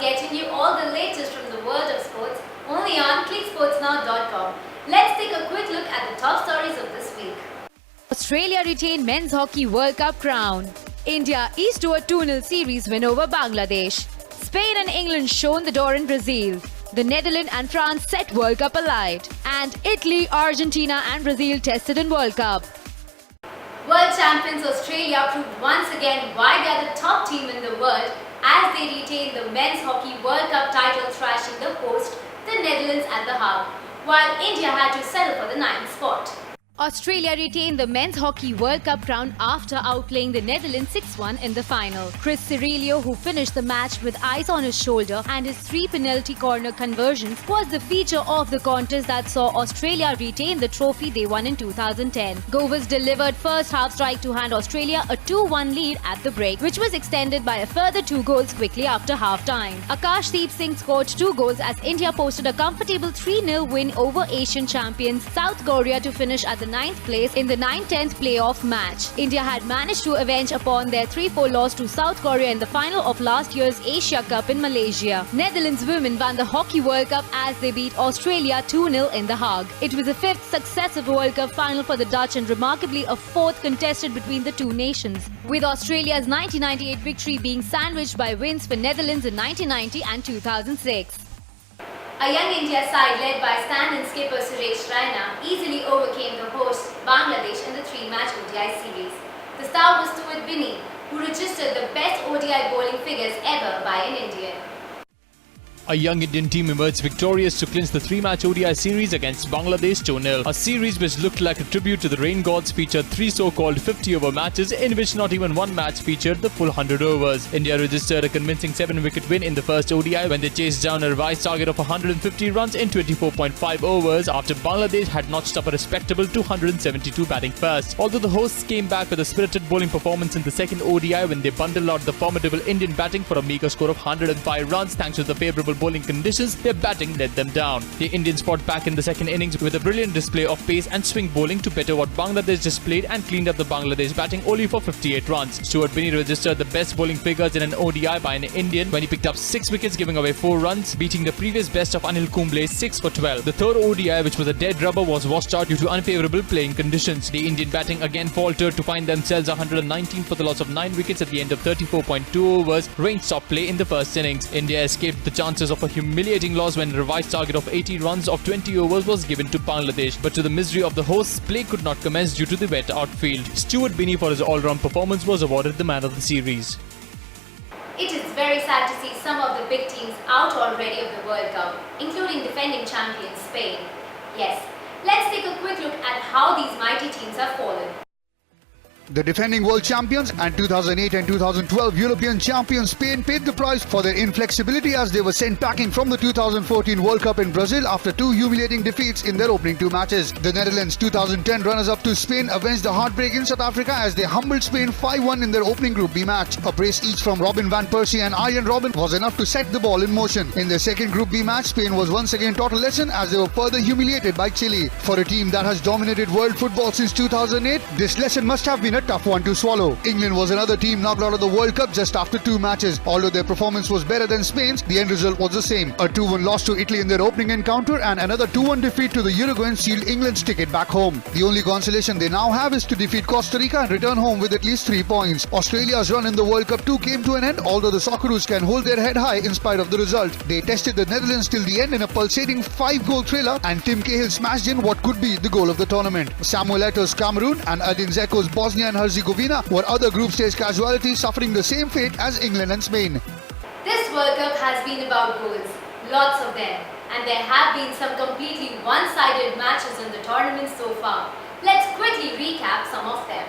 getting you all the latest from the world of sports only on clicksportsnow.com. Let's take a quick look at the top stories of this week. Australia retain Men's Hockey World Cup crown. India eased to a 2-0 series win over Bangladesh. Spain and England shown the door in Brazil. The Netherlands and France set World Cup alight. And Italy, Argentina and Brazil tested in World Cup. World champions Australia proved once again why they are the top team in the world as they retain the Men's Hockey World Cup title, thrashing the host, the Netherlands at The Hague, while India had to settle for the 9th spot. Australia retained the Men's Hockey World Cup crown after outplaying the Netherlands 6-1 in the final. Chris Cirillo, who finished the match with ice on his shoulder and his 3 penalty corner conversions, was the feature of the contest that saw Australia retain the trophy they won in 2010. Govers delivered first half strike to hand Australia a 2-1 lead at the break, which was extended by a further 2 goals quickly after half-time. Akashdeep Singh scored 2 goals as India posted a comfortable 3-0 win over Asian champions South Korea to finish at the 9th place in the 9-10th playoff match. India had managed to avenge upon their 3-4 loss to South Korea in the final of last year's Asia Cup in Malaysia. Netherlands women won the Hockey World Cup as they beat Australia 2-0 in The Hague. It was the 5th successive World Cup final for the Dutch and remarkably a 4th contested between the two nations, with Australia's 1998 victory being sandwiched by wins for Netherlands in 1990 and 2006. A young India side led by stand-in skipper Suresh Raina easily overcame the host Bangladesh in the 3-match ODI series. The star was Stuart Binnie, who registered the best ODI bowling figures ever by an Indian. A young Indian team emerged victorious to clinch the 3-match ODI series against Bangladesh 2-0. A series which looked like a tribute to the rain gods featured 3 so-called 50-over matches in which not even one match featured the full 100 overs. India registered a convincing 7-wicket win in the first ODI when they chased down a revised target of 150 runs in 24.5 overs after Bangladesh had notched up a respectable 272 batting first. Although the hosts came back with a spirited bowling performance in the second ODI when they bundled out the formidable Indian batting for a meager score of 105 runs thanks to the favourable bowling conditions, their batting let them down. The Indians fought back in the second innings with a brilliant display of pace and swing bowling to better what Bangladesh displayed and cleaned up the Bangladesh batting only for 58 runs. Stuart Binnie registered the best bowling figures in an ODI by an Indian when he picked up 6 wickets, giving away 4 runs, beating the previous best of Anil Kumble 6 for 12. The third ODI, which was a dead rubber, was washed out due to unfavourable playing conditions. The Indian batting again faltered to find themselves 119 for the loss of 9 wickets at the end of 34.2 overs. Rain stopped play in the first innings. India escaped the chances of a humiliating loss when a revised target of 80 runs of 20 overs was given to Bangladesh, but to the misery of the hosts, play could not commence due to the wet outfield. Stuart Binnie, for his all-round performance, was awarded the man of the series. It is very sad to see some of the big teams out already of the World Cup, including defending champions Spain. Yes, let's take a quick look at how these mighty teams have fallen. The defending world champions and 2008 and 2012 European champions Spain paid the price for their inflexibility as they were sent packing from the 2014 World Cup in Brazil after 2 humiliating defeats in their opening 2 matches. The Netherlands, 2010 runners-up to Spain, avenged the heartbreak in South Africa as they humbled Spain 5-1 in their opening Group B match. A brace each from Robin van Persie and Arjen Robben was enough to set the ball in motion. In their second Group B match, Spain was once again taught a lesson as they were further humiliated by Chile. For a team that has dominated world football since 2008, this lesson must have been a tough one to swallow. England was another team knocked out of the World Cup just after 2 matches. Although their performance was better than Spain's, the end result was the same. A 2-1 loss to Italy in their opening encounter and another 2-1 defeat to the Uruguayans sealed England's ticket back home. The only consolation they now have is to defeat Costa Rica and return home with at least 3 points. Australia's run in the World Cup too came to an end, although the Socceroos can hold their head high in spite of the result. They tested the Netherlands till the end in a pulsating 5-goal thriller, and Tim Cahill smashed in what could be the goal of the tournament. Samuel Eto'o's Cameroon and Edin Dzeko's Bosnia and Herzegovina were other group stage casualties suffering the same fate as England and Spain. This World Cup has been about goals, lots of them, and there have been some completely one-sided matches in the tournament so far. Let's quickly recap some of them.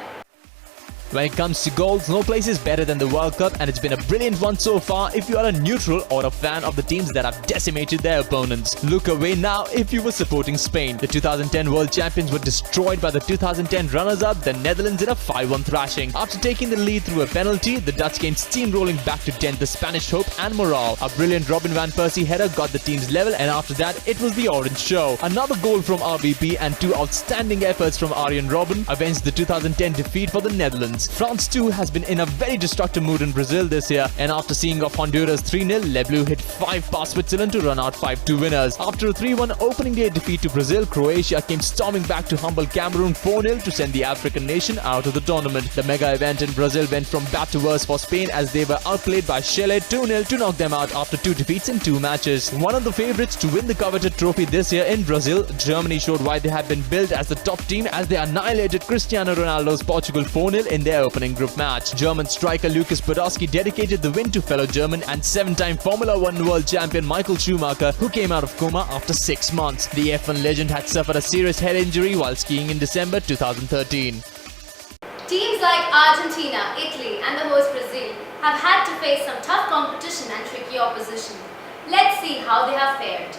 When it comes to goals, no place is better than the World Cup, and it's been a brilliant one so far if you are a neutral or a fan of the teams that have decimated their opponents. Look away now if you were supporting Spain. The 2010 world champions were destroyed by the 2010 runners-up, the Netherlands, in a 5-1 thrashing. After taking the lead through a penalty, the Dutch came steamrolling back to dent the Spanish hope and morale. A brilliant Robin van Persie header got the teams level, and after that, it was the orange show. Another goal from RVP and 2 outstanding efforts from Arjen Robben avenged the 2010 defeat for the Netherlands. France. France too has been in a very destructive mood in Brazil this year, and after seeing off Honduras 3-0, Leblew hit 5 past Switzerland to run out 5-2 winners. After a 3-1 opening day defeat to Brazil, Croatia came storming back to humble Cameroon 4-0 to send the African nation out of the tournament. The mega event in Brazil went from bad to worse for Spain as they were outplayed by Chile 2-0 to knock them out after 2 defeats in 2 matches. One of the favourites to win the coveted trophy this year in Brazil, Germany showed why they have been billed as the top team as they annihilated Cristiano Ronaldo's Portugal 4-0 in their opening group match. German striker Lucas Podolski dedicated the win to fellow German and 7-time Formula 1 world champion Michael Schumacher, who came out of coma after 6 months. The F1 legend had suffered a serious head injury while skiing in December 2013. Teams like Argentina, Italy and the host Brazil have had to face some tough competition and tricky opposition. Let's see how they have fared.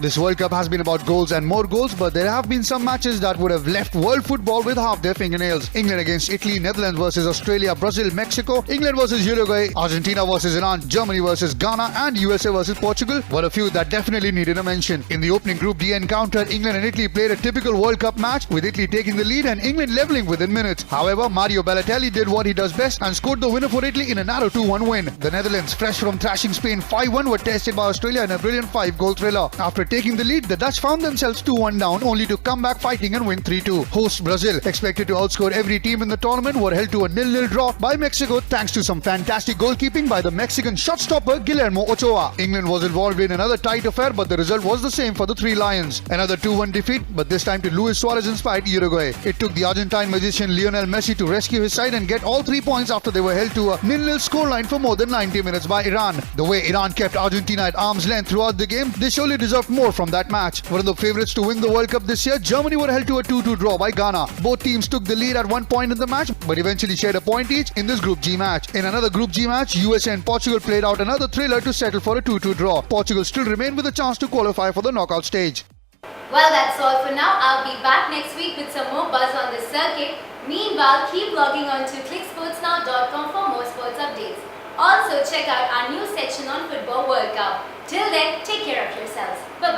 This World Cup has been about goals and more goals, but there have been some matches that would have left world football with half their fingernails. England against Italy, Netherlands versus Australia, Brazil, Mexico, England versus Uruguay, Argentina versus Iran, Germany versus Ghana and USA versus Portugal were a few that definitely needed a mention. In the opening Group D encounter, England and Italy played a typical World Cup match, with Italy taking the lead and England levelling within minutes. However, Mario Balotelli did what he does best and scored the winner for Italy in a narrow 2-1 win. The Netherlands, fresh from thrashing Spain 5-1, were tested by Australia in a brilliant 5-goal thriller. After taking the lead, the Dutch found themselves 2-1 down, only to come back fighting and win 3-2. Host Brazil, expected to outscore every team in the tournament, were held to a 0-0 draw by Mexico thanks to some fantastic goalkeeping by the Mexican shot-stopper Guillermo Ochoa. England was involved in another tight affair, but the result was the same for the Three Lions. Another 2-1 defeat, but this time to Luis Suarez-inspired Uruguay. It took the Argentine magician Lionel Messi to rescue his side and get all 3 points after they were held to a 0-0 scoreline for more than 90 minutes by Iran. The way Iran kept Argentina at arm's length throughout the game, they surely deserved more from that match. One of the favourites to win the World Cup this year, Germany were held to a 2-2 draw by Ghana. Both teams took the lead at 1 point in the match, but eventually shared a point each in this Group G match. In another Group G match, USA and Portugal played out another thriller to settle for a 2-2 draw. Portugal still remain with a chance to qualify for the knockout stage. Well, that's all for now. I'll be back next week with some more buzz on this circuit. Meanwhile, keep logging on to clicksportsnow.com for more sports updates. Also, check out our new section on Football World Cup. Till then, take care of yourselves. Bye-bye.